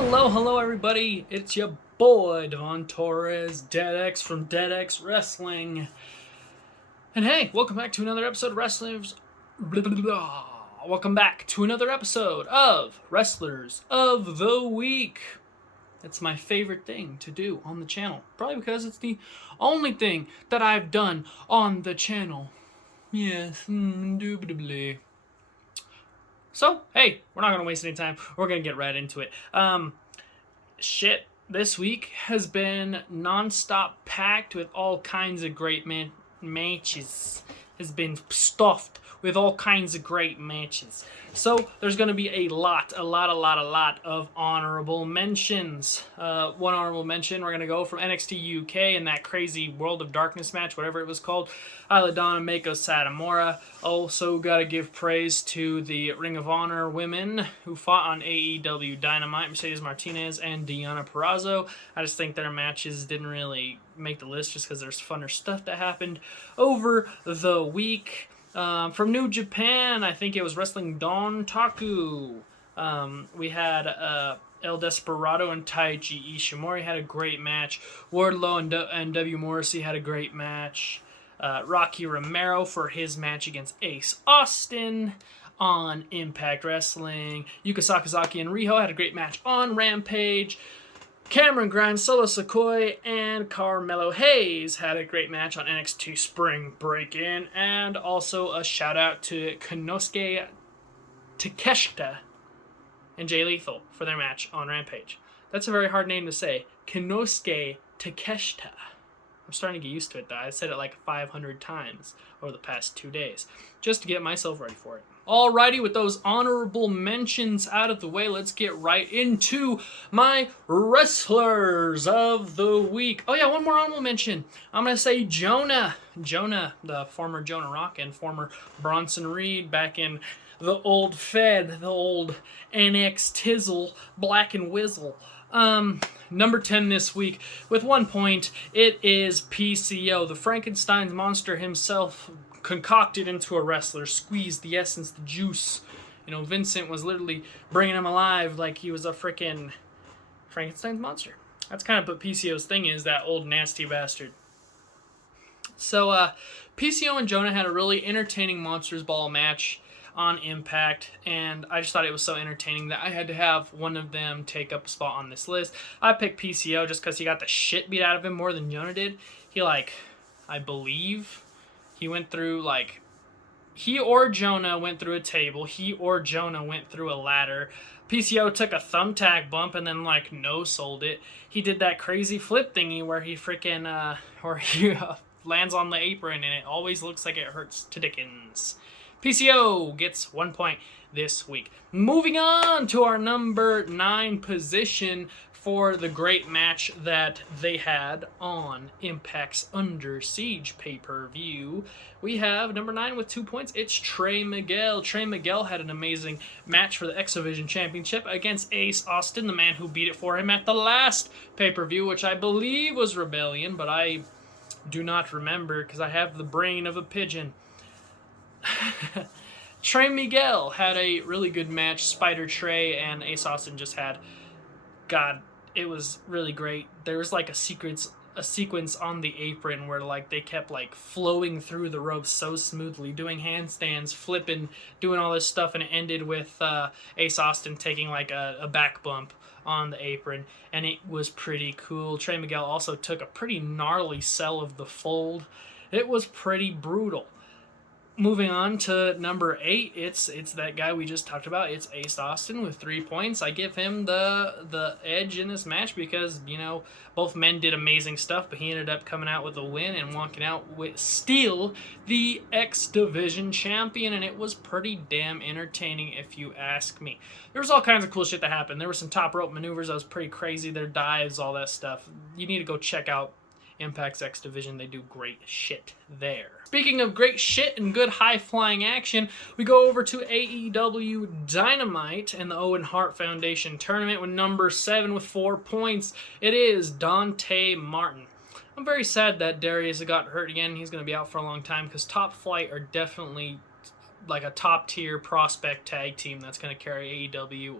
Hello everybody, it's your boy Devon Torres, DeadX from DeadX Wrestling. And hey, welcome back to another episode of Wrestlers. Welcome back to another episode of Wrestlers of the Week. It's my favorite thing to do on the channel, probably because it's the only thing that I've done on the channel. Yes, indubitably. So, hey, we're not going to waste any time. We're going to get right into it. Shit, this week has been non-stop packed with all kinds of great matches. Has been stuffed with all kinds of great matches. So, there's going to be a lot of honorable mentions. One honorable mention, we're going to go from NXT UK and that crazy World of Darkness match, whatever it was called. Isla Dawn, Meiko Satomura. Also got to give praise to the Ring of Honor women who fought on AEW Dynamite, Mercedes Martinez and Deonna Purrazzo. I just think their matches didn't really make the list just because there's funner stuff that happened over the week. From New Japan, I think it was Wrestling Don Taku. We had El Desperado and Taiji Ishimori had a great match. Wardlow and W. Morrissey had a great match. Rocky Romero for his match against Ace Austin on Impact Wrestling. Yuka Sakazaki and Riho had a great match on Rampage. Cameron Grimes, Solo Sikoa, and Carmelo Hayes had a great match on NXT Spring Break-In. And also a shout-out to Konosuke Takeshita and Jay Lethal for their match on Rampage. That's a very hard name to say. Konosuke Takeshita. I'm starting to get used to it, though. I said it like 500 times over the past 2 days just to get myself ready for it. Alrighty, with those honorable mentions out of the way, let's get right into my wrestlers of the week. Oh yeah, one more honorable mention. I'm going to say Jonah. Jonah, the former Jonah Rock and former Bronson Reed back in the old Fed, the old NX Tizzle, Black and Whizzle. Number 10 this week, with 1 point, it is PCO, the Frankenstein's monster himself, concocted into a wrestler, squeezed the essence, the juice. You know, Vincent was literally bringing him alive like he was a freaking Frankenstein's monster. That's kind of what PCO's thing is, that old nasty bastard. So, PCO and Jonah had a really entertaining Monsters Ball match on Impact, and I just thought it was so entertaining that I had to have one of them take up a spot on this list. I picked PCO just because he got the shit beat out of him more than Jonah did. He, I believe he went through, he or Jonah went through a table. He or Jonah went through a ladder. PCO took a thumbtack bump and then, no-sold it. He did that crazy flip thingy where he freaking, lands on the apron and it always looks like it hurts to dickens. PCO gets 1 point this week. Moving on to our number 9 position for the great match that they had on Impact's Under Siege pay-per-view. We have number 9 with 2 points. It's Trey Miguel. Trey Miguel had an amazing match for the X Division Championship against Ace Austin, the man who beat it for him at the last pay-per-view, which I believe was Rebellion, but I do not remember because I have the brain of a pigeon. Trey Miguel had a really good match. Spider Trey and Ace Austin just had, God, it was really great. There was a sequence on the apron where they kept flowing through the ropes so smoothly, doing handstands, flipping, doing all this stuff, and it ended with Ace Austin taking a back bump on the apron, and it was pretty cool. Trey Miguel also took a pretty gnarly sell of the fold. It was pretty brutal. Moving on to number 8, it's that guy we just talked about. It's Ace Austin with 3 points. I give him the edge in this match because, both men did amazing stuff, but he ended up coming out with a win and walking out with still the X Division champion, and it was pretty damn entertaining if you ask me. There was all kinds of cool shit that happened. There were some top rope maneuvers that was pretty crazy. Their dives, all that stuff. You need to go check out Impact's X Division. They do great shit there. Speaking of great shit and good high-flying action, we go over to AEW Dynamite and the Owen Hart Foundation tournament with number 7 with 4 points. It is Dante Martin. I'm very sad that Darius got hurt again. He's going to be out for a long time because Top Flight are definitely like a top tier prospect tag team that's going to carry AEW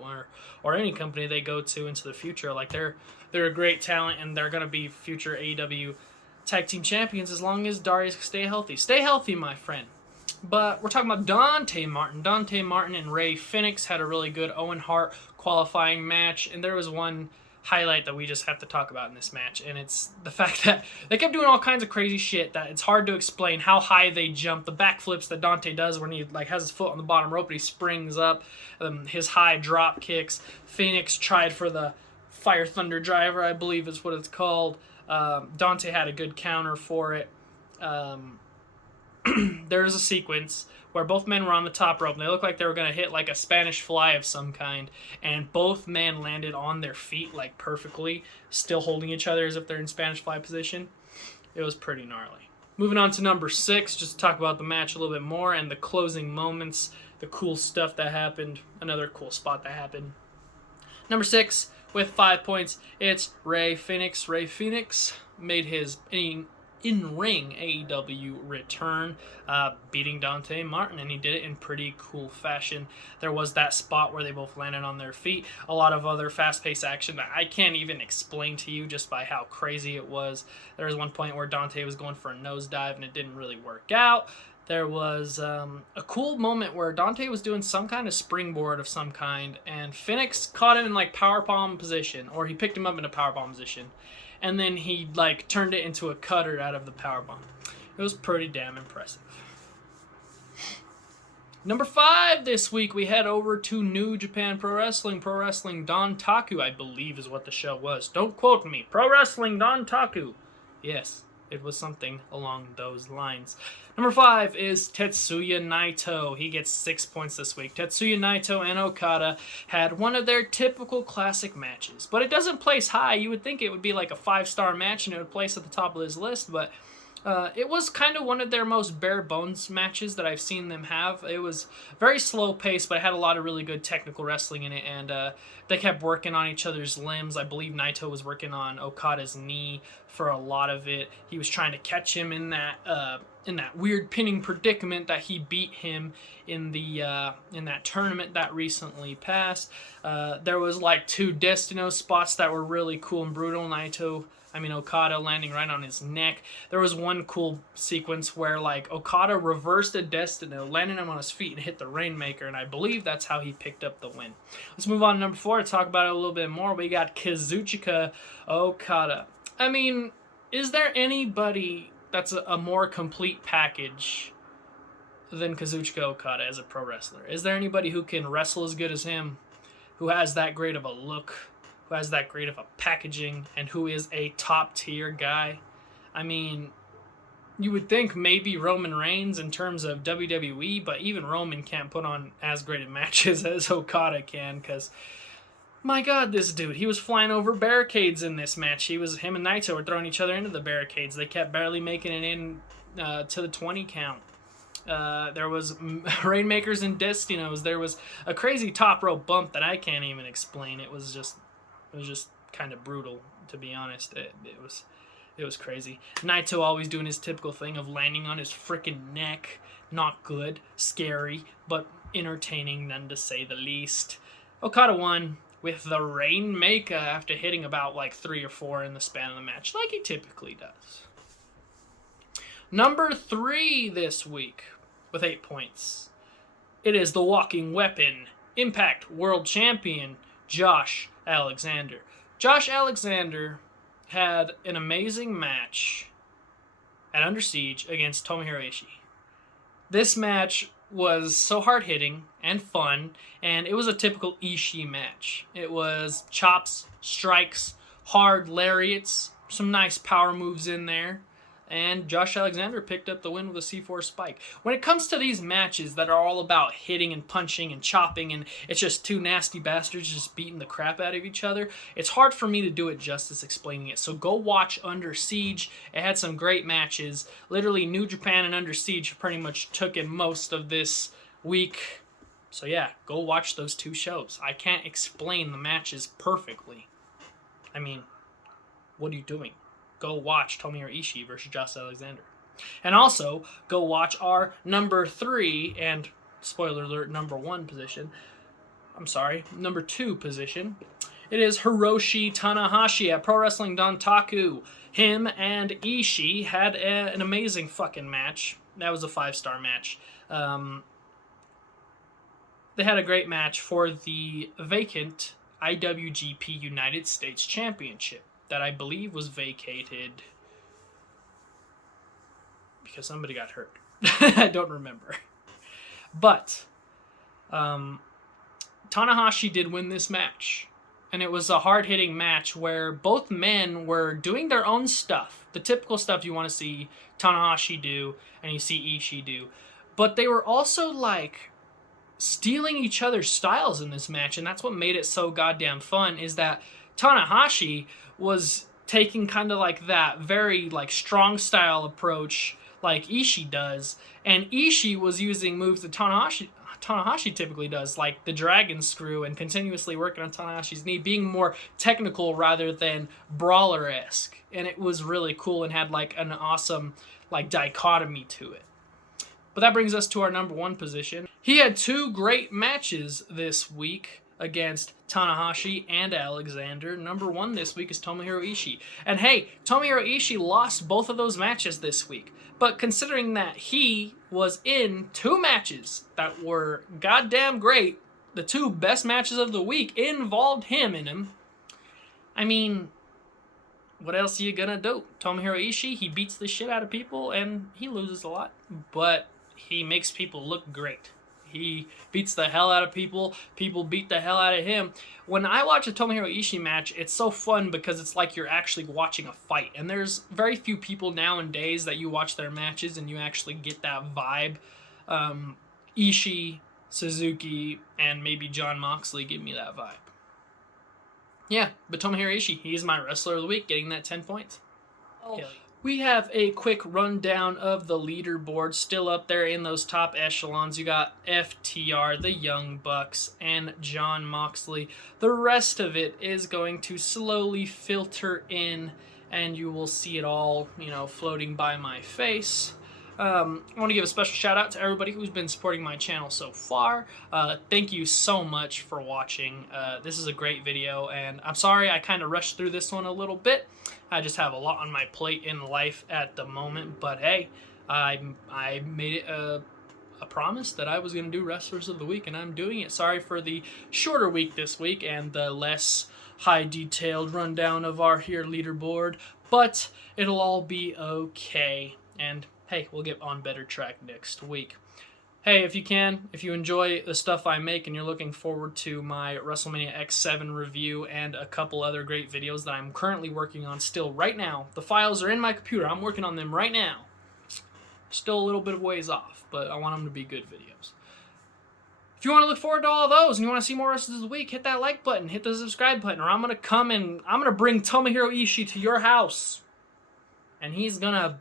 or any company they go to into the future. Like they're a great talent, and they're going to be future AEW tag team champions as long as Darius can stay healthy. Stay healthy, my friend. But we're talking about Dante Martin. Dante Martin and Ray Phoenix had a really good Owen Hart qualifying match, and there was one highlight that we just have to talk about in this match, and it's the fact that they kept doing all kinds of crazy shit that it's hard to explain how high they jump. The backflips that Dante does when he like has his foot on the bottom rope and he springs up, his high drop kicks. Phoenix tried for the Fire Thunder Driver, I believe is what it's called. Dante had a good counter for it. There is a sequence where both men were on the top rope and they looked like they were going to hit like a Spanish fly of some kind, and both men landed on their feet like perfectly, still holding each other as if they're in Spanish fly position. It was pretty gnarly. Moving on to number 6, just to talk about the match a little bit more and the closing moments, the cool stuff that happened, another cool spot that happened. Number 6, with 5 points, it's Ray Phoenix. Ray Phoenix made his in-ring AEW return, beating Dante Martin, and he did it in pretty cool fashion. There was that spot where they both landed on their feet, a lot of other fast-paced action that I can't even explain to you just by how crazy it was. There was one point where Dante was going for a nosedive and it didn't really work out. There was a cool moment where Dante was doing some kind of springboard of some kind, and Phoenix caught him in like powerbomb position, or he picked him up in a powerbomb position, and then he like turned it into a cutter out of the powerbomb. It was pretty damn impressive. Number 5 this week, we head over to New Japan Pro Wrestling. Pro Wrestling Dontaku, I believe is what the show was. Don't quote me. Pro Wrestling Dontaku. Yes, it was something along those lines. Number 5 is Tetsuya Naito. He gets 6 points this week. Tetsuya Naito and Okada had one of their typical classic matches, but it doesn't place high. You would think it would be like a 5-star match and it would place at the top of this list, but it was kind of one of their most bare bones matches that I've seen them have. It was very slow paced, but it had a lot of really good technical wrestling in it, and they kept working on each other's limbs. I believe Naito was working on Okada's knee for a lot of it. He was trying to catch him in that weird pinning predicament that he beat him in that tournament that recently passed. There was like 2 Destino spots that were really cool and brutal. Okada landing right on his neck. There was one cool sequence where like Okada reversed a Destino, landing him on his feet and hit the Rainmaker, and I believe that's how he picked up the win. Let's move on to number 4 to talk about it a little bit more. We got Kazuchika Okada. Is there anybody that's a more complete package than Kazuchika Okada as a pro wrestler? Is there anybody who can wrestle as good as him, who has that great of a look, who has that great of a packaging, and who is a top-tier guy? You would think maybe Roman Reigns in terms of WWE, but even Roman can't put on as great of matches as Okada can, because, my God, this dude, he was flying over barricades in this match. Him and Naito were throwing each other into the barricades. They kept barely making it in to the 20 count. There was Rainmakers and Destinos. There was a crazy top rope bump that I can't even explain. It was just kind of brutal, to be honest. It was crazy. Naito always doing his typical thing of landing on his freaking neck. Not good, scary, but entertaining, none to say the least. Okada won with the Rainmaker after hitting about like 3 or 4 in the span of the match, like he typically does. Number 3 this week with 8 points. It is the walking weapon, Impact World Champion, Josh Alexander. Josh Alexander had an amazing match at Under Siege against Tomohiro Ishii. This match was so hard-hitting and fun, and it was a typical Ishii match. It was chops, strikes, hard lariats, some nice power moves in there, and Josh Alexander picked up the win with a C4 spike. When it comes to these matches that are all about hitting and punching and chopping, and it's just 2 nasty bastards just beating the crap out of each other, it's hard for me to do it justice explaining it. So go watch Under Siege. It had some great matches. Literally, New Japan and Under Siege pretty much took in most of this week. So yeah, go watch those 2 shows. I can't explain the matches perfectly. What are you doing? Go watch Tomohiro Ishii versus Josh Alexander. And also, go watch our number 3 and spoiler alert, number 1 position. I'm sorry, number 2 position. It is Hiroshi Tanahashi at Pro Wrestling Dontaku. Him and Ishii had an amazing fucking match. That was a 5-star match. They had a great match for the vacant IWGP United States Championship that I believe was vacated because somebody got hurt. I don't remember. But Tanahashi did win this match. And it was a hard-hitting match where both men were doing their own stuff. The typical stuff you want to see Tanahashi do and you see Ishii do. But they were also, like, stealing each other's styles in this match. And that's what made it so goddamn fun, is that Tanahashi was taking kind of like that very, like, strong style approach like Ishii does. And Ishii was using moves that Tanahashi typically does, like the dragon screw, and continuously working on Tanahashi's knee, being more technical rather than brawler-esque. And it was really cool and had like an awesome like dichotomy to it. But that brings us to our number 1 position. He had 2 great matches this week against Tanahashi and Alexander. Number 1 this week is Tomohiro Ishii. And hey, Tomohiro Ishii lost both of those matches this week. But considering that he was in 2 matches that were goddamn great, the 2 best matches of the week involved him in them. I mean, what else are you gonna do? Tomohiro Ishii, he beats the shit out of people and he loses a lot. But he makes people look great. He beats the hell out of people. People beat the hell out of him. When I watch a Tomohiro Ishii match, it's so fun because it's like you're actually watching a fight. And there's very few people nowadays that you watch their matches and you actually get that vibe. Ishii, Suzuki, and maybe Jon Moxley give me that vibe. Yeah, but Tomohiro Ishii, he is my wrestler of the week, getting that 10 points. Oh. We have a quick rundown of the leaderboard. Still up there in those top echelons. You got FTR, the Young Bucks, and Jon Moxley. The rest of it is going to slowly filter in, and you will see it all, floating by my face. I want to give a special shout out to everybody who's been supporting my channel so far. Thank you so much for watching. This is a great video, and I'm sorry I kind of rushed through this one a little bit. I just have a lot on my plate in life at the moment, but hey, I made it a promise that I was going to do Wrestlers of the Week, and I'm doing it. Sorry for the shorter week this week and the less high-detailed rundown of our here leaderboard, but it'll all be okay, and hey, we'll get on better track next week. Hey, if you enjoy the stuff I make and you're looking forward to my WrestleMania X7 review and a couple other great videos that I'm currently working on still right now. The files are in my computer. I'm working on them right now. Still a little bit of ways off, but I want them to be good videos. If you want to look forward to all of those and you want to see more Wrestlers of the Week, hit that like button, hit the subscribe button, or I'm going to come and I'm going to bring Tomohiro Ishii to your house. And he's going to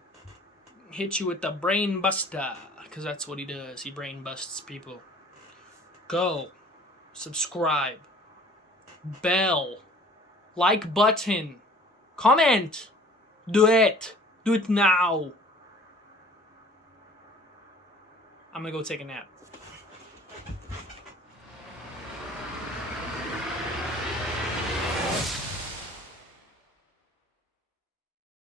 hit you with the brain buster. Because that's what he does. He brain busts people. Go. Subscribe. Bell. Like button. Comment. Do it. Do it now. I'm going to go take a nap.